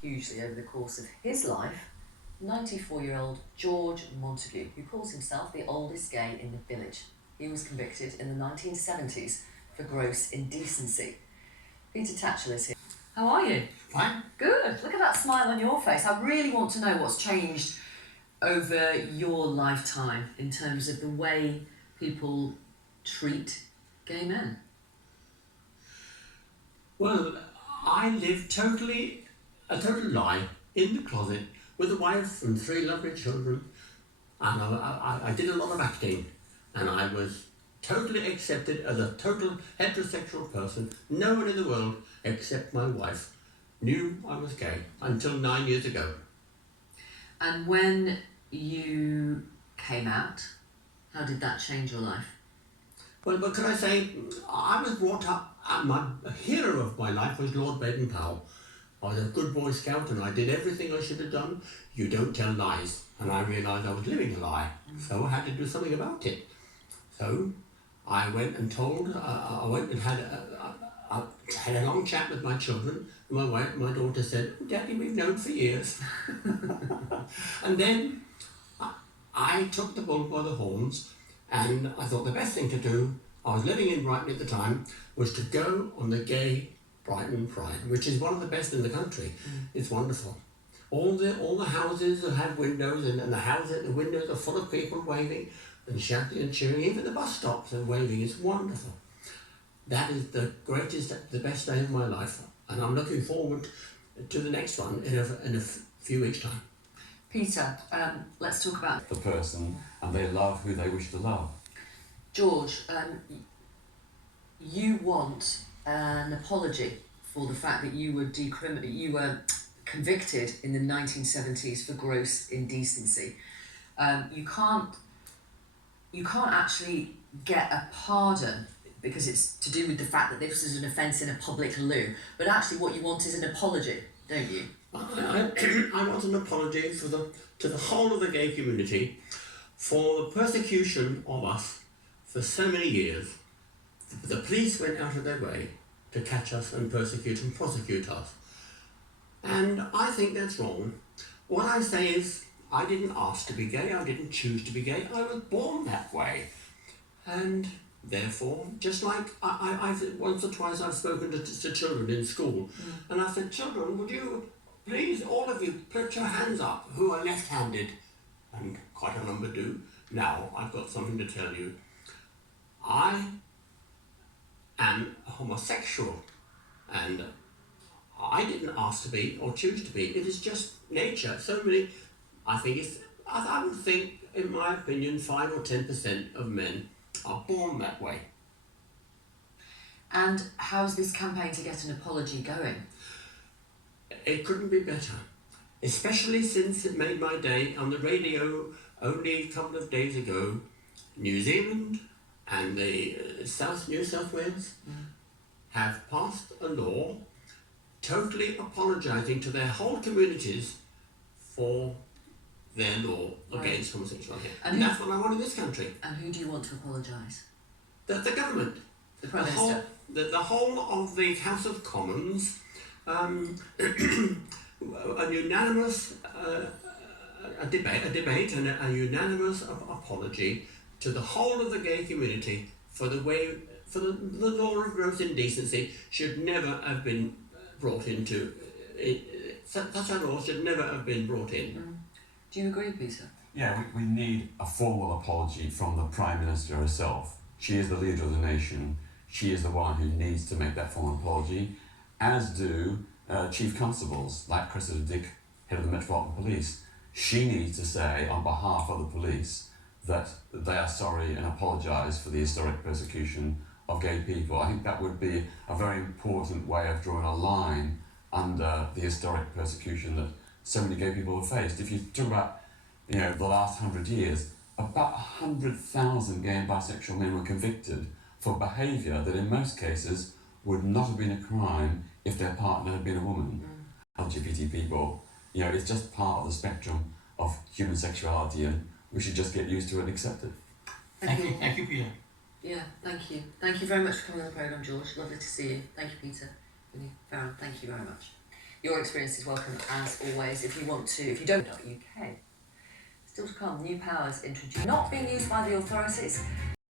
hugely over the course of his life, 94-year-old George Montague, who calls himself the oldest gay in the village. He was convicted in the 1970s for gross indecency. Peter Tatchell is here. How are you? Fine. Good. Look at that smile on your face. I really want to know what's changed over your lifetime in terms of the way people treat gay men. Well, I lived a total lie in the closet with a wife and 3 lovely children, and I did a lot of acting, and I was totally accepted as a total heterosexual person. No one in the world except my wife knew I was gay until 9 years ago. And when you came out, how did that change your life? Well, but could I say, I was brought up, my hero of my life was Lord Baden-Powell. I was a good Boy Scout and I did everything I should have done. You don't tell lies. And I realised I was living a lie, so I had to do something about it. So I went and had a long chat with my children. My wife, my daughter said, "Oh, Daddy, we've known for years." And then I took the bull by the horns, and I thought the best thing to do, I was living in Brighton at the time, was to go on the Gay Brighton Pride, which is one of the best in the country. It's wonderful. All the houses have windows, and the windows are full of people waving and shouting and cheering. Even the bus stops are waving. It's wonderful. That is the best day of my life, and I'm looking forward to the next one in a few weeks' time. Peter, let's talk about the person, and they love who they wish to love. George, you want an apology for the fact that you were convicted in the 1970s for gross indecency. You can't actually get a pardon because it's to do with the fact that this is an offence in a public loo, but actually what you want is an apology, don't you? I want an apology to the whole of the gay community for the persecution of us for so many years. The police went out of their way to catch us and persecute and prosecute us. And I think that's wrong. What I say is, I didn't ask to be gay, I didn't choose to be gay, I was born that way. And therefore, just like I've once or twice I've spoken to children in school, and I said, "Children, would you please, all of you, put your hands up who are left-handed?" And quite a number do. Now, I've got something to tell you. I am homosexual, and I didn't ask to be or choose to be. It is just nature. I would think, in my opinion, 5 or 10% of men are born that way. And how's this campaign to get an apology going? It couldn't be better, especially since it made my day on the radio only a couple of days ago. New Zealand and the New South Wales have passed a law totally apologising to their whole communities for their law against homosexuality. And that's what I want in this country. And who do you want to apologise? The government. The Prime Minister? The whole of the House of Commons, a unanimous debate and a unanimous apology to the whole of the gay community for the law of gross indecency should never have been brought into. Such a law should never have been brought in. Do you agree, Peter? Yeah, we need a formal apology from the Prime Minister herself. She is the leader of the nation. She is the one who needs to make that formal apology, as do Chief Constables, like Cressida Dick, head of the Metropolitan Police. She needs to say, on behalf of the police, that they are sorry and apologise for the historic persecution of gay people. I think that would be a very important way of drawing a line under the historic persecution that so many gay people have faced. If you talk about, the last 100 years, about 100,000 gay and bisexual men were convicted for behaviour that in most cases would not have been a crime if their partner had been a woman. LGBT people, it's just part of the spectrum of human sexuality, and we should just get used to it and accept it. Thank you, Peter. Yeah, thank you. Thank you very much for coming on the programme, George. Lovely to see you. Thank you, Peter. Farron, thank you very much. Your experience is welcome as always. If you don't know UK. Still to come, new powers introduced, not being used by the authorities,